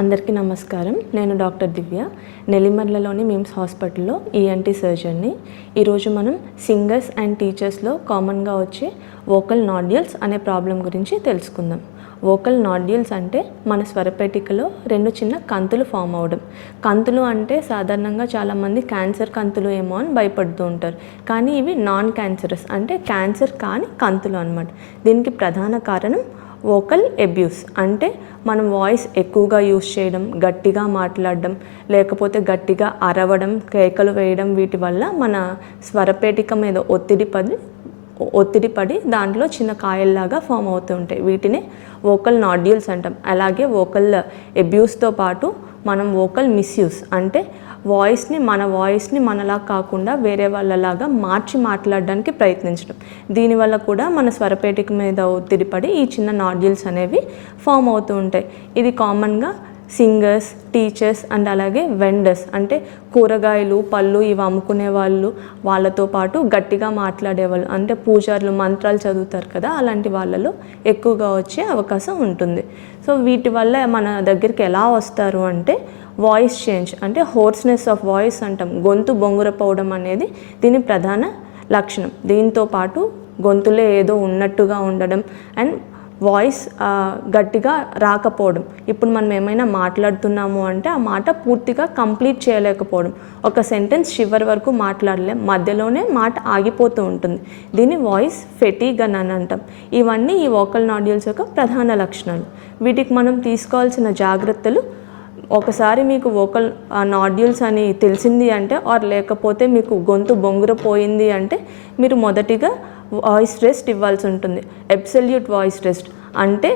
అందరికీ నమస్కారం. నేను డాక్టర్ దివ్య, నెల్లిమర్లలోని మిమ్స్ హాస్పిటల్లో ఈఎన్టీ సర్జన్ని. ఈరోజు మనం సింగర్స్ అండ్ టీచర్స్లో కామన్గా వచ్చే వోకల్ నాడ్యూల్స్ అనే ప్రాబ్లం గురించి తెలుసుకుందాం. వోకల్ నాడ్యూల్స్ అంటే మన స్వరపేటికలో రెండు చిన్న కంతులు ఫామ్ అవ్వడం. కంతులు అంటే సాధారణంగా చాలామంది క్యాన్సర్ కంతులు ఏమో అని భయపడుతూ ఉంటారు, కానీ ఇవి నాన్ క్యాన్సరస్ అంటే క్యాన్సర్ కాని కంతులు అన్నమాట. దీనికి ప్రధాన కారణం వోకల్ అబ్యూస్ అంటే మనం వాయిస్ ఎక్కువగా యూస్ చేయడం, గట్టిగా మాట్లాడడం, లేకపోతే గట్టిగా అరవడం, కేకలు వేయడం, వీటి వల్ల మన స్వరపేటిక మీద ఒత్తిడి పడి దాంట్లో చిన్న కాయల్లాగా ఫామ్ అవుతూ ఉంటాయి. వీటినే వోకల్ నాడ్యూల్స్ అంటాం. అలాగే వోకల్ అబ్యూస్తో పాటు మనం వోకల్ మిస్యూస్ అంటే మన వాయిస్ని మనలా కాకుండా వేరే వాళ్ళలాగా మార్చి మాట్లాడడానికి ప్రయత్నించడం. దీనివల్ల కూడా మన స్వరపేటిక మీద ఒత్తిడి పడి ఈ చిన్న నాడ్యూల్స్ అనేవి ఫామ్ అవుతూ ఉంటాయి. ఇది కామన్గా సింగర్స్, టీచర్స్ అండ్ అలాగే వెండర్స్ అంటే కూరగాయలు, పళ్ళు ఇవి అమ్ముకునే వాళ్ళతో పాటు గట్టిగా మాట్లాడేవాళ్ళు అంటే పూజారులు మంత్రాలు చదువుతారు కదా, అలాంటి వాళ్ళలో ఎక్కువగా వచ్చే అవకాశం ఉంటుంది. సో వీటి వల్ల మన దగ్గరికి ఎలా వస్తారు అంటే వాయిస్ చేంజ్ అంటే హోర్స్నెస్ ఆఫ్ వాయిస్ అంటాం. గొంతు బొంగురపోవడం అనేది దీని ప్రధాన లక్షణం. దీంతో పాటు గొంతులో ఏదో ఉన్నట్టుగా ఉండడం అండ్ వాయిస్ గట్టిగా రాకపోవడం. ఇప్పుడు మనం ఏమైనా మాట్లాడుతున్నాము అంటే ఆ మాట పూర్తిగా కంప్లీట్ చేయలేకపోవడం. ఒక సెంటెన్స్ చివరి వరకు మాట్లాడలేం, మధ్యలోనే మాట ఆగిపోతూ ఉంటుంది. దీన్ని వాయిస్ ఫెటీగ్ అని అంటాం. ఇవన్నీ ఈ వోకల్ నాడ్యూల్స్ యొక్క ప్రధాన లక్షణాలు. వీటికి మనం తీసుకోవాల్సిన జాగ్రత్తలు: ఒకసారి మీకు వోకల్ నాడ్యూల్స్ అని తెలిసింది అంటే లేకపోతే మీకు గొంతు బొంగురపోయింది అంటే మీరు మొదటిగా వాయిస్ రెస్ట్ ఇవ్వాల్సి ఉంటుంది. అబ్సల్యూట్ వాయిస్ రెస్ట్ అంటే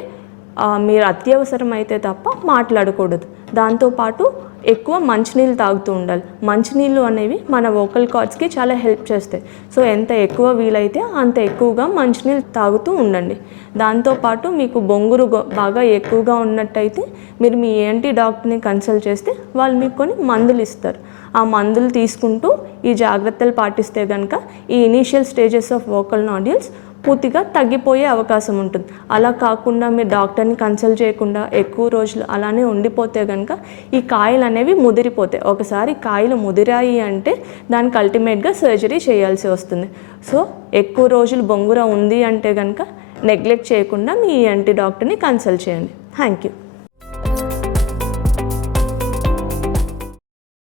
మీరు అత్యవసరం అయితే తప్ప మాట్లాడకూడదు. దాంతోపాటు ఎక్కువ మంచినీళ్ళు తాగుతూ ఉండాలి. మంచినీళ్ళు అనేవి మన వోకల్ కార్డ్స్కి చాలా హెల్ప్ చేస్తాయి. సో ఎంత ఎక్కువ వీలైతే అంత ఎక్కువగా మంచినీళ్ళు తాగుతూ ఉండండి. దాంతోపాటు మీకు బొంగురు బాగా ఎక్కువగా ఉన్నట్టయితే మీరు మీ ENT డాక్టర్ని కన్సల్ట్ చేస్తే వాళ్ళు మీకు కొన్ని మందులు ఇస్తారు. ఆ మందులు తీసుకుంటూ ఈ జాగ్రత్తలు పాటిస్తే కనుక ఈ initial stages of vocal nodules పూర్తిగా తగ్గిపోయే అవకాశం ఉంటుంది. అలా కాకుండా మీరు డాక్టర్ని కన్సల్ట్ చేయకుండా ఎక్కువ రోజులు అలానే ఉండిపోతే కనుక ఈ కాయలు అనేవి ముదిరిపోతాయి. ఒకసారి కాయలు ముదిరాయి అంటే దానికి అల్టిమేట్గా సర్జరీ చేయాల్సి వస్తుంది. సో ఎక్కువ రోజులు బొంగుర ఉంది అంటే కనుక నెగ్లెక్ట్ చేయకుండా మీ ENT డాక్టర్ని కన్సల్ట్ చేయండి. Thank you.